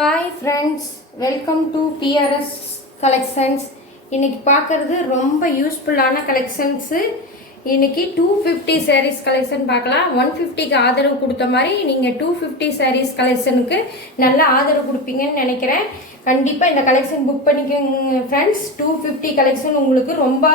Hi friends, welcome to BRS collections. இன்றைக்கி பார்க்குறது ரொம்ப யூஸ்ஃபுல்லான கலெக்ஷன்ஸு. இன்றைக்கி 250 சாரீஸ் கலெக்ஷன் பார்க்கலாம். 150க்கு ஆதரவு கொடுத்த மாதிரி நீங்கள் 250 சாரீஸ் கலெக்ஷனுக்கு நல்ல ஆதரவு கொடுப்பீங்கன்னு நினைக்கிறேன். கண்டிப்பாக இந்த கலெக்ஷன் புக் பண்ணிக்கோங்க ஃப்ரெண்ட்ஸ். 250 கலெக்ஷன் உங்களுக்கு ரொம்ப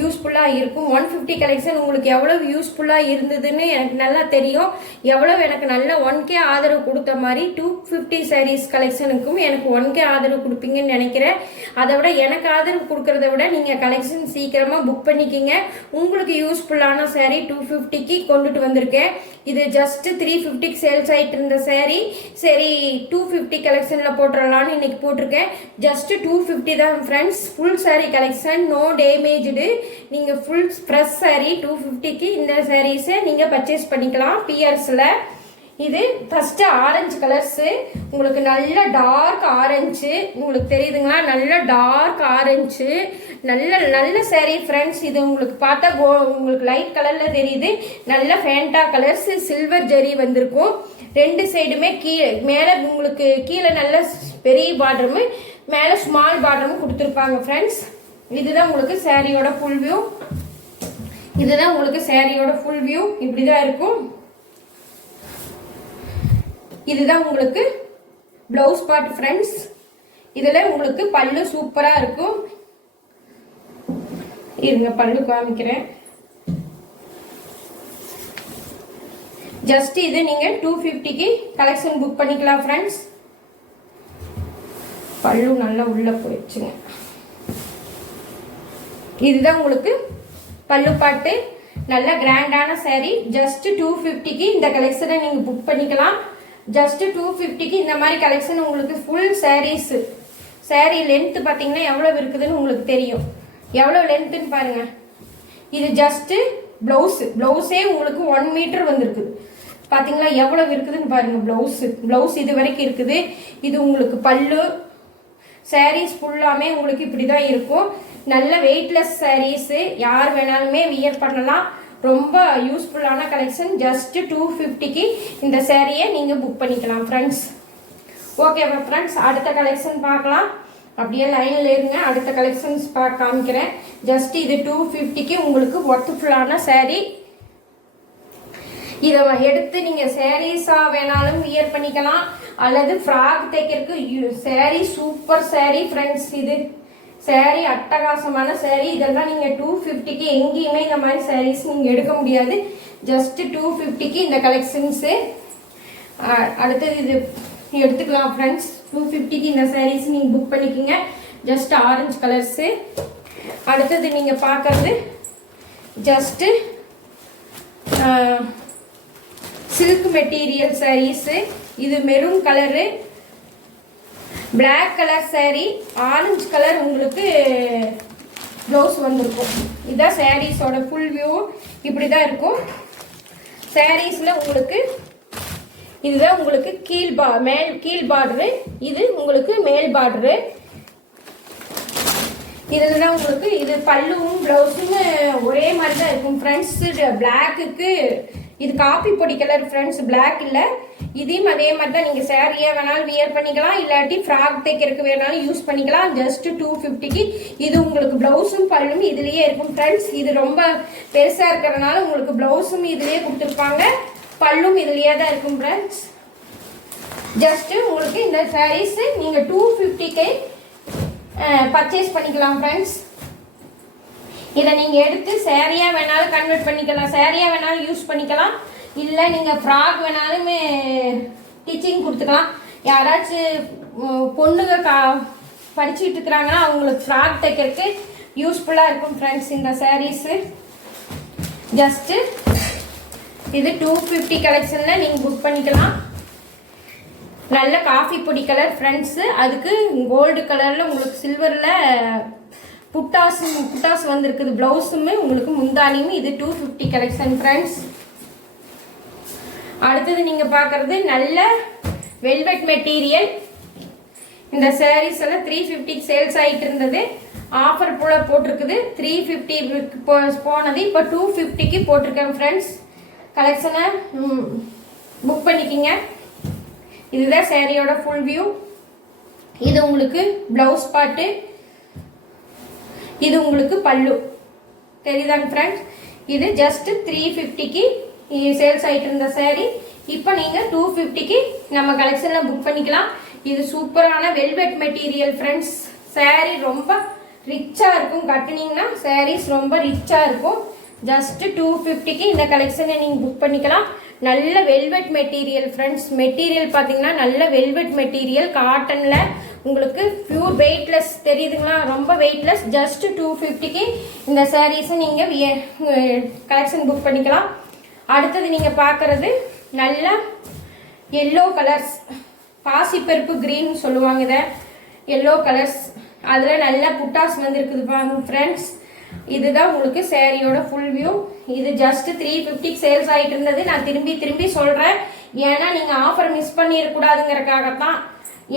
யூஸ்ஃபுல்லாக இருக்கும். 150 கலெக்ஷன் உங்களுக்கு எவ்வளோ யூஸ்ஃபுல்லாக இருந்ததுன்னு எனக்கு நல்லா தெரியும். எவ்வளோ எனக்கு நல்ல 1K ஆதரவு கொடுத்த மாதிரி 250 சாரீஸ் கலெக்ஷனுக்கும் எனக்கு 1K ஆதரவு கொடுப்பீங்கன்னு நினைக்கிறேன். அதை விட எனக்கு ஆதரவு கொடுக்கறத விட நீங்கள் கலெக்ஷன் சீக்கிரமாக புக் பண்ணிக்கிங்க. உங்களுக்கு யூஸ்ஃபுல்லான சாரீ 250க்கு கொண்டுட்டு வந்திருக்கேன். இது ஜஸ்ட் 350க்கு சேல்ஸ் ஆகிட்டு இருந்த சாரீ, சரி 250 கலெக்ஷனில் போட்டுடலான்னு இன்னைக்கு போட்டிருக்கேன். ஜஸ்ட் 250 தான் friends. Full sari collection, no damaged. நீங்கள் ஃபுல் ஃப்ரெஷ் சாரீ 250க்கு இந்த சாரீஸை நீங்கள் பர்ச்சேஸ் பண்ணிக்கலாம் பிஆர்ஸில். இது ஃபர்ஸ்ட் ஆரஞ்சு கலர்ஸு, உங்களுக்கு நல்ல டார்க் ஆரஞ்சு, உங்களுக்கு தெரியுதுங்களா? நல்ல டார்க் ஆரஞ்சு, நல்ல சாரீ ஃப்ரெண்ட்ஸ். இது உங்களுக்கு பார்த்தா உங்களுக்கு லைட் கலரில் தெரியுது. நல்ல ஃபேண்டா கலர்ஸ், சில்வர் ஜெரி வந்திருக்கும். ரெண்டு சைடுமே மேலே உங்களுக்கு கீழே நல்ல பெரிய பார்டரும் மேலே ஸ்மால் பார்டரும் கொடுத்துருப்பாங்க ஃப்ரெண்ட்ஸ். இதுதான் உங்களுக்கு சாரியோட ஃபுல் வியூ. இதுதான் உங்களுக்கு சாரியோட ஃபுல் வியூ. இப்படி தான் இருக்கும். இதுதான் உங்களுக்கு பிளவுஸ் பார்ட் ஃப்ரெண்ட்ஸ். இதில் உங்களுக்கு பல்லு சூப்பராக இருக்கும். இருங்க பல்லு காமிக்கிறேன். ஜஸ்ட் இது நீங்கள் 250க்கு கலெக்ஷன் புக் பண்ணிக்கலாம் ஃப்ரெண்ட்ஸ். பல்லு நல்லா உள்ள போயிடுச்சுங்க. இதுதான் உங்களுக்கு பல்லு பாட்டு. நல்ல கிராண்டான சாரீ. ஜஸ்ட் 250க்கு இந்த கலெக்ஷனை நீங்கள் புக் பண்ணிக்கலாம். ஜஸ்ட் 250க்கு இந்த மாதிரி கலெக்ஷன் உங்களுக்கு ஃபுல் சாரீஸ். சாரீ லென்த்து பார்த்தீங்கன்னா எவ்வளோ இருக்குதுன்னு உங்களுக்கு தெரியும். எவ்வளோ லென்த்துன்னு பாருங்கள். இது ஜஸ்ட்டு ப்ளவுஸே உங்களுக்கு 1 மீட்டர் வந்துருக்குது. பார்த்தீங்களா எவ்வளோ இருக்குதுன்னு பாருங்கள். ப்ளவுஸ் இது வரைக்கும் இருக்குது. இது உங்களுக்கு பல்லு. சாரீஸ் ஃபுல்லாமே உங்களுக்கு இப்படி தான் இருக்கும். நல்ல வெயிட்லெஸ் சாரீஸு, யார் வேணாலுமே வியர் பண்ணலாம். ரொம்ப யூஸ்ஃபுல்லான கலெக்ஷன். ஜஸ்ட் 250க்கு இந்த சாரியை நீங்கள் புக் பண்ணிக்கலாம் ஃப்ரெண்ட்ஸ். ஓகேவா ஃப்ரெண்ட்ஸ், அடுத்த கலெக்ஷன் பார்க்கலாம். அப்படியே லைனில் இருங்க, அடுத்த கலெக்ஷன்ஸ் காமிக்கிறேன். ஜஸ்ட் இது 250க்கு உங்களுக்கு ஒர்த்ஃபுல்லான சாரீ. இதை எடுத்து நீங்கள் சாரீஸாக வேணாலும் வியர் பண்ணிக்கலாம், அல்லது ஃப்ராக் தைக்கிறதுக்கு சாரீ. Super sari friends. இது சாரீ அட்டகாசமான சாரீ. இதெல்லாம் நீங்கள் 250க்கு எங்கேயுமே இந்த மாதிரி சாரீஸ் நீங்கள் எடுக்க முடியாது. ஜஸ்ட் 250க்கு இந்த கலெக்ஷன்ஸு. அடுத்தது இது எடுத்துக்கலாம் ஃப்ரெண்ட்ஸ். 250க்கு இந்த சாரீஸ் நீங்கள் புக் பண்ணிக்கோங்க. Just orange colours. அடுத்தது நீங்கள் பார்க்குறது ஜஸ்ட்டு சில்க் மெட்டீரியல் சாரீஸு. இது maroon colour, black colour sari, orange colour உங்களுக்கு ப்ளவுஸ் வந்திருக்கும். இதுதான் சாரீஸோட ஃபுல் வியூ. இப்படி தான் இருக்கும் சாரீஸில் உங்களுக்கு. இதுதான் உங்களுக்கு கீழ் பார்டரு, இது உங்களுக்கு மேல் பார்டரு. இதில் தான் உங்களுக்கு இது பல்லுவும் ப்ளவுஸும் ஒரே மாதிரி தான் இருக்கும் ஃப்ரெண்ட்ஸ். பிளாக்குக்கு இது காப்பி பொடி கலர் ஃப்ரெண்ட்ஸ், பிளாக் இல்லை. இதையும் அதே மாதிரி தான் நீங்கள் சாரியாக வேணாலும் வியர் பண்ணிக்கலாம், இல்லாட்டி ஃப்ராக் தைக்கிறதுக்கு வேணாலும் யூஸ் பண்ணிக்கலாம். ஜஸ்ட் 250க்கு இது உங்களுக்கு ப்ளவுஸும் பல்லும் இதுலேயே இருக்கும் ஃப்ரெண்ட்ஸ். இது ரொம்ப பெருசாக இருக்கிறதுனால உங்களுக்கு ப்ளவுஸும் இதுலேயே கொடுத்துருப்பாங்க, பல்லும் இதுலேயே தான் இருக்கும் ஃப்ரெண்ட்ஸ். ஜஸ்ட்டு உங்களுக்கு இந்த சாரீஸு நீங்கள் 250க்கு பர்ச்சேஸ் பண்ணிக்கலாம் ஃப்ரெண்ட்ஸ். இதை நீங்கள் எடுத்து சாரியாக வேணாலும் கன்வெர்ட் பண்ணிக்கலாம், சாரியாக வேணாலும் யூஸ் பண்ணிக்கலாம், இல்லை நீங்கள் ஃப்ராக் வேணாலுமே ஸ்டிச்சிங் கொடுத்துக்கலாம். யாராச்சும் பொண்ணுங்க படிச்சுட்டு இருக்கிறாங்கன்னா அவங்களுக்கு ஃப்ராக் தைக்கிறதுக்கு யூஸ்ஃபுல்லாக இருக்கும் ஃப்ரெண்ட்ஸ் இந்த சாரீஸு. ஜஸ்ட்டு இது 250 கலெக்ஷனில் நீங்கள் புக் பண்ணிக்கலாம். நல்ல காஃபி பொடி கலர் ஃப்ரெண்ட்ஸு, அதுக்கு கோல்டு கலரில் உங்களுக்கு சில்வரில் புட்டாஸ் வந்திருக்குது. ப்ளவுஸுமே உங்களுக்கு முந்தானியும். இது 250 கலெக்ஷன் ஃப்ரெண்ட்ஸ். அடுத்தது நீங்கள் பார்க்குறது நல்ல வெல்வெட் மெட்டீரியல். இந்த சாரீஸ் எல்லாம் 350 சேல்ஸ் ஆகிட்டு இருந்தது. ஆஃபர் போல போட்டிருக்குது. 350 போனது இப்போ 250க்கு போட்டிருக்கேன் ஃப்ரெண்ட்ஸ். கலெக்ஷனை புக் பண்ணிக்கிங்க. இதுதான் சாரியோட ஃபுல் வியூ. இது உங்களுக்கு ப்ளவுஸ் பார்ட்டு, இது உங்களுக்கு பல்லு. தெரியுதாங்க ஃப்ரெண்ட்ஸ்? இது ஜஸ்ட் 350க்கு சேல்ஸ் ஆகிட்டு இருந்த சாரீ இப்போ நீங்கள் 250க்கு நம்ம கலெக்ஷனில் புக் பண்ணிக்கலாம். இது சூப்பரான வெல்வெட் மெட்டீரியல் ஃப்ரெண்ட்ஸ். சாரீ ரொம்ப ரிச்சாக இருக்கும், கட்டினீங்கன்னா சாரீஸ் ரொம்ப ரிச்சாக இருக்கும். ஜஸ்ட் 250க்கு இந்த கலெக்ஷனை நீங்கள் புக் பண்ணிக்கலாம். நல்ல வெல்வெட் மெட்டீரியல் ஃப்ரெண்ட்ஸ். மெட்டீரியல் பார்த்தீங்கன்னா நல்ல வெல்வெட் மெட்டீரியல், காட்டனில் உங்களுக்கு பியூர் வெயிட்லெஸ். தெரியுதுங்களா? ரொம்ப வெயிட்லெஸ். ஜஸ்ட் 250க்கு இந்த சாரீஸை நீங்கள் கலெக்ஷன் புக் பண்ணிக்கலாம். அடுத்தது நீங்கள் பார்க்குறது நல்ல எல்லோ கலர்ஸ், பாசிப்பருப்பு க்ரீன் சொல்லுவாங்க இதை, எல்லோ கலர்ஸ். அதில் நல்ல புட்டாஸ் வந்துருக்குது பாருங்க ஃப்ரெண்ட்ஸ். இதுதான் உங்களுக்கு சேரீயோட ஃபுல் வியூ. இது ஜஸ்ட் 350க்கு சேல்ஸ் ஆகிட்டு இருந்தது. நான் திரும்பி சொல்கிறேன், ஏன்னா நீங்கள் ஆஃபர் மிஸ் பண்ணிடக்கூடாதுங்கிறக்காகத்தான்.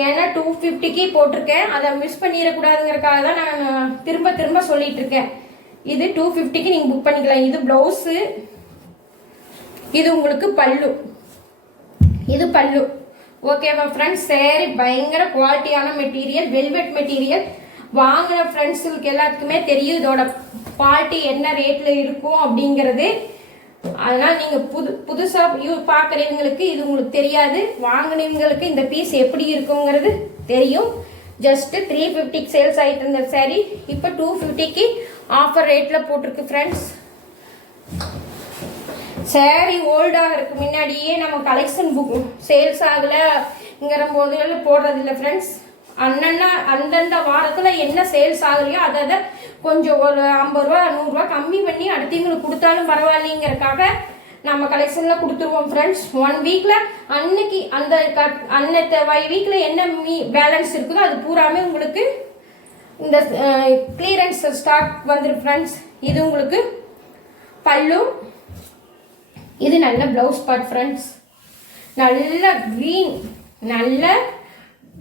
ஏன்னா 250க்கு போட்டிருக்கேன், அதை மிஸ் பண்ணிடக்கூடாதுங்கிறக்காக தான் நான் திரும்ப சொல்லிட்டு இருக்கேன். இது 250க்கு நீங்கள் புக் பண்ணிக்கலாம். இது ப்ளவுஸு, இது உங்களுக்கு பல்லு, இது பல்லு. ஓகேவா ஃப்ரெண்ட்ஸ்? சேரீ பயங்கர குவாலிட்டியான மெட்டீரியல், வெல்வெட் மெட்டீரியல். வாங்குற ஃப்ரெண்ட்ஸுக்கு எல்லாத்துக்குமே தெரியும் இதோட குவாலிட்டி என்ன ரேட்டில் இருக்கும் அப்படிங்கிறது. அதனால் நீங்கள் புதுசாக பார்க்குறவங்களுக்கு இது உங்களுக்கு தெரியாது, வாங்கினவங்களுக்கு இந்த பீஸ் எப்படி இருக்குங்கிறது தெரியும். ஜஸ்ட்டு 350க்கு சேல்ஸ் ஆகிட்டு இருந்த சாரீ இப்போ 250க்கு ஆஃபர் ரேட்டில் போட்டிருக்கு ஃப்ரெண்ட்ஸ். சாரீ ஓல்டாகிறதுக்கு முன்னாடியே நம்ம கலெக்ஷன் புக் சேல்ஸ் ஆகலைங்கிற போது போடுறதில்ல ஃப்ரெண்ட்ஸ். அந்தந்த வாரத்தில் என்ன சேல்ஸ் ஆகலையோ அதை கொஞ்சம் ஒரு 50 ரூபா 100 ரூபா கம்மி பண்ணி அடுத்தவங்களுக்கு கொடுத்தாலும் பரவாயில்லைங்கிறக்காக நம்ம கலெக்ஷனில் கொடுத்துருவோம் ஃப்ரெண்ட்ஸ். 1 வீக்கில் அன்னைக்கு அன்னத்த வீக்கில் என்ன பேலன்ஸ் இருக்குதோ அது பூராமே உங்களுக்கு இந்த கிளியரன்ஸ் ஸ்டாக் வந்துடும் ஃப்ரெண்ட்ஸ். இது உங்களுக்கு பல்லு, இது நல்ல ப்ளவுஸ் பார்ட் ஃப்ரெண்ட்ஸ். நல்ல க்ரீன், நல்ல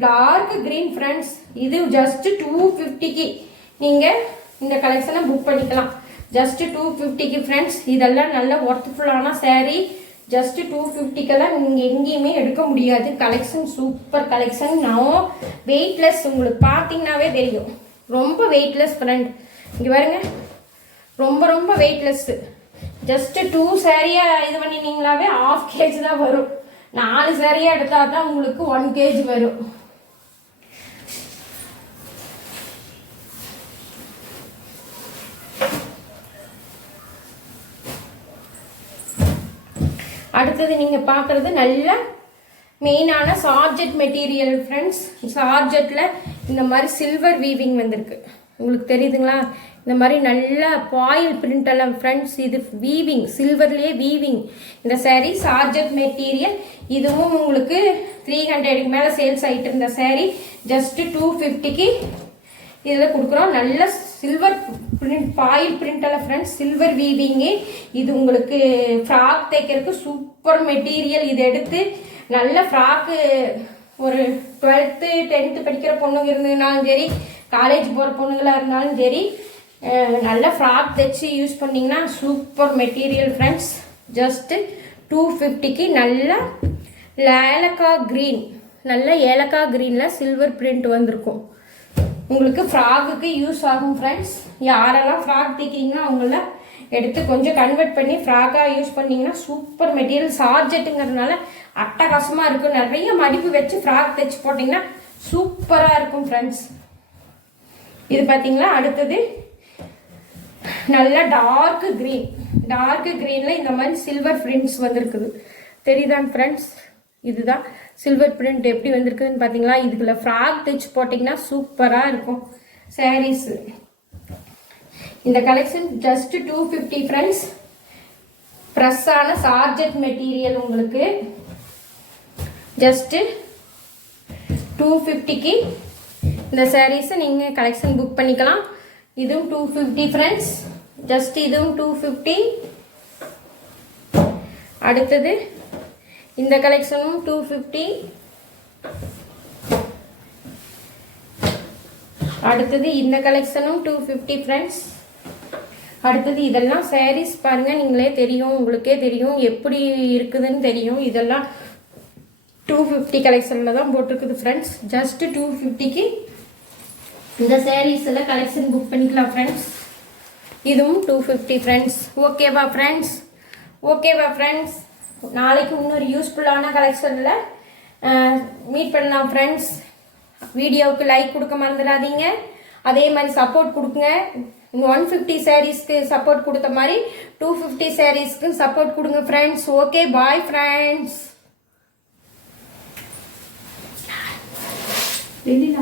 டார்க் க்ரீன் ஃப்ரெண்ட்ஸ். இது ஜஸ்ட் 250க்கு நீங்கள் இந்த கலெக்ஷனை புக் பண்ணிக்கலாம். ஜஸ்ட் 250க்கு ஃப்ரெண்ட்ஸ். இதெல்லாம் நல்ல ஒர்த்ஃபுல்லான சாரீ. ஜஸ்ட் 250க்கெல்லாம் நீங்கள் எங்கேயுமே எடுக்க முடியாது. Collection super collection. நான் வெயிட்லெஸ், உங்களுக்கு பார்த்தீங்கன்னாவே தெரியும், ரொம்ப வெயிட்லெஸ் ஃப்ரெண்ட். இங்கே பாருங்க, ரொம்ப வெயிட்லெஸ்ஸு. ஜஸ்ட் 2 சாரியாக இது பண்ணினீங்களாவே 1/2 kg தான் வரும். 4 சாரியாக எடுத்தால் தான் உங்களுக்கு 1 kg வரும். அடுத்தது நீங்கள் பார்க்குறது நல்ல மெயினான சார்ஜெட் மெட்டீரியல் ஃப்ரெண்ட்ஸ். சார்ஜெட்டில் இந்த மாதிரி சில்வர் வீவிங் வந்திருக்கு, உங்களுக்கு தெரியுதுங்களா? இந்த மாதிரி நல்ல பாயில் பிரிண்ட் எல்லாம் ஃப்ரெண்ட்ஸ். இது வீவிங், சில்வர்லேயே வீவிங். இந்த சாரீ சார்ஜெட் மெட்டீரியல். இதுவும் உங்களுக்கு 300க்கு மேலே சேல்ஸ் ஆகிட்டு இருந்த சாரீ ஜஸ்ட் 250க்கு இதில் கொடுக்குறோம். நல்ல சில்வர் பிரிண்ட், பாயில் பிரிண்ட் எல்லாம் ஃப்ரெண்ட்ஸ், சில்வர் வீவிங்கு. இது உங்களுக்கு ஃப்ராக் தைக்கிறதுக்கு சூப்பர் மெட்டீரியல். இது எடுத்து நல்ல ஃப்ராக்கு ஒரு 12th 10th படிக்கிற பொண்ணுங்க இருந்ததுனாலும் சரி, காலேஜ் போகிற பொண்ணுங்களாக இருந்தாலும் சரி, நல்ல ஃப்ராக் தைச்சி யூஸ் பண்ணிங்கன்னா சூப்பர் மெட்டீரியல் ஃப்ரெண்ட்ஸ். ஜஸ்ட்டு 250க்கு நல்ல ஏலக்காய் க்ரீன், நல்ல ஏலக்காய் க்ரீனில் சில்வர் பிரிண்ட் வந்திருக்கும். உங்களுக்கு ஃப்ராகுக்கு யூஸ் ஆகும் ஃப்ரெண்ட்ஸ். யாரெல்லாம் ஃப்ராக் தைக்கிறீங்கன்னா அவங்கள எடுத்து கொஞ்சம் கன்வெர்ட் பண்ணி ஃப்ராக்காக யூஸ் பண்ணிங்கன்னா சூப்பர் மெட்டீரியல். சார்ஜெட்டுங்கிறதுனால அட்டகாசமாக இருக்கும். நிறைய மடிப்பு வச்சு ஃப்ராக் தைச்சி போட்டிங்கன்னா சூப்பராக இருக்கும் ஃப்ரெண்ட்ஸ். இது பார்த்தீங்களா? அடுத்தது நல்ல டார்க் க்ரீனில் இந்த மாதிரி சில்வர் பிரிண்ட்ஸ் வந்திருக்குது. தெரியுதாங்க ஃப்ரெண்ட்ஸ்? இதுதான் சில்வர் பிரிண்ட் எப்படி வந்திருக்குதுன்னு பார்த்தீங்களா? இதுக்குள்ள ஃப்ராக் தைச்சு போட்டிங்கன்னா சூப்பராக இருக்கும் சாரீஸு. இந்த கலெக்ஷன் ஜஸ்ட் 250 ஃப்ரெண்ட்ஸ். ப்ரெஸ்ஸான சார்ஜெட் மெட்டீரியல் உங்களுக்கு ஜஸ்ட்டு 250க்கு இந்த சாரீஸை நீங்கள் கலெக்ஷன் புக் பண்ணிக்கலாம். இதுவும் 250 ஃப்ரெண்ட்ஸ். ஜஸ்ட் இதுவும் 250. அடுத்தது இந்த கலெக்ஷனும் 250. அடுத்தது இந்த கலெக்ஷனும் 250 ஃப்ரெண்ட்ஸ். அடுத்தது இதெல்லாம் சாரீஸ் பாருங்கள், நீங்களே தெரியும், உங்களுக்கே தெரியும் எப்படி இருக்குதுன்னு தெரியும். இதெல்லாம் 250 கலெக்ஷனில் தான் போட்டிருக்குது ஃப்ரெண்ட்ஸ். ஜஸ்ட் 250க்கு இந்த சாரீஸ் எல்லாம் கலெக்ஷன் புக் பண்ணிக்கலாம் ஃப்ரெண்ட்ஸ். இதுவும் 250 ஃப்ரெண்ட்ஸ். ஓகேவா ஃப்ரெண்ட்ஸ், நாளைக்கு இன்னொரு யூஸ்ஃபுல்லான கலெக்ஷனில் மீட் பண்ணலாம் ஃப்ரெண்ட்ஸ். வீடியோவுக்கு லைக் கொடுக்க மறந்துடாதீங்க. அதே மாதிரி சப்போர்ட் கொடுங்க. 150 சாரீஸ்க்கு சப்போர்ட் கொடுத்த மாதிரி 250 சாரீஸ்க்கு சப்போர்ட் கொடுங்க ஃப்ரெண்ட்ஸ். Okay, bye friends. வெளியில்